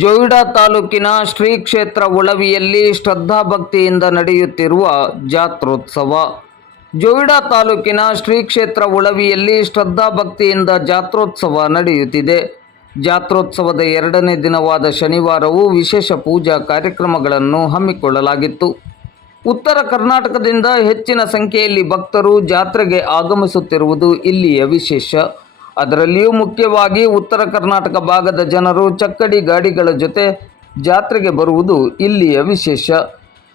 ಜೋಯಿಡಾ ತಾಲೂಕಿನ ಶ್ರೀ ಕ್ಷೇತ್ರ ಉಳವಿಯಲ್ಲಿ ಶ್ರದ್ಧಾಭಕ್ತಿಯಿಂದ ನಡೆಯುತ್ತಿರುವ ಜಾತ್ರೋತ್ಸವ. ಜೋಯಿಡಾ ತಾಲೂಕಿನ ಶ್ರೀ ಕ್ಷೇತ್ರ ಉಳವಿಯಲ್ಲಿ ಶ್ರದ್ಧಾಭಕ್ತಿಯಿಂದ ಜಾತ್ರೋತ್ಸವ ನಡೆಯುತ್ತಿದೆ. ಜಾತ್ರೋತ್ಸವದ ಎರಡನೇ ದಿನವಾದ ಶನಿವಾರವೂ ವಿಶೇಷ ಪೂಜಾ ಕಾರ್ಯಕ್ರಮಗಳನ್ನು ಹಮ್ಮಿಕೊಳ್ಳಲಾಗಿತ್ತು. ಉತ್ತರ ಕರ್ನಾಟಕದಿಂದ ಹೆಚ್ಚಿನ ಸಂಖ್ಯೆಯಲ್ಲಿ ಭಕ್ತರು ಜಾತ್ರೆಗೆ ಆಗಮಿಸುತ್ತಿರುವುದು ಇಲ್ಲಿಯ ವಿಶೇಷ. ಅದರಲ್ಲಿಯೂ ಮುಖ್ಯವಾಗಿ ಉತ್ತರ ಕರ್ನಾಟಕ ಭಾಗದ ಜನರು ಚಕ್ಕಡಿ ಗಾಡಿಗಳ ಜೊತೆ ಜಾತ್ರೆಗೆ ಬರುವುದು ಇಲ್ಲಿಯ ವಿಶೇಷ.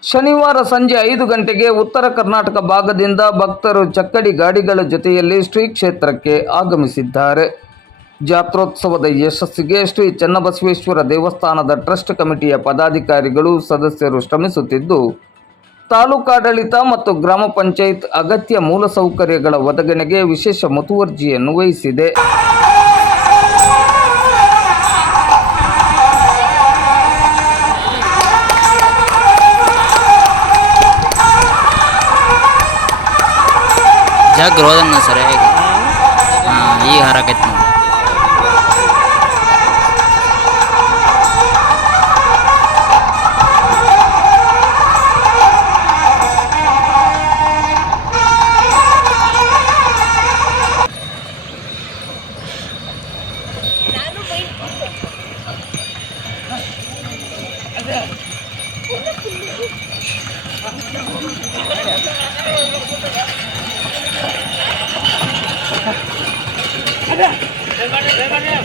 ಶನಿವಾರ ಸಂಜೆ ಐದು ಗಂಟೆಗೆ ಉತ್ತರ ಕರ್ನಾಟಕ ಭಾಗದಿಂದ ಭಕ್ತರು ಚಕ್ಕಡಿ ಗಾಡಿಗಳ ಜೊತೆಯಲ್ಲಿ ಶ್ರೀ ಕ್ಷೇತ್ರಕ್ಕೆ ಆಗಮಿಸಿದ್ದಾರೆ. ಜಾತ್ರೋತ್ಸವದ ಯಶಸ್ಸಿಗೆ ಶ್ರೀ ಚನ್ನಬಸವೇಶ್ವರ ದೇವಸ್ಥಾನದ ಟ್ರಸ್ಟ್ ಕಮಿಟಿಯ ಪದಾಧಿಕಾರಿಗಳು ಸದಸ್ಯರು ಶ್ರಮಿಸುತ್ತಿದ್ದು ತಾಲೂಕಾಡಳಿತ ಮತ್ತು ಗ್ರಾಮ ಪಂಚಾಯತ್ ಅಗತ್ಯ ಮೂಲಸೌಕರ್ಯಗಳ ಒದಗಣೆಗೆ ವಿಶೇಷ ಮುತುವರ್ಜಿಯನ್ನು ವಹಿಸಿದೆ. ಜಗ್ ರೋದನ್ನ ಸರಿಯಾಗಿ ಈ ಈಗ 내 말이야 내 말이야.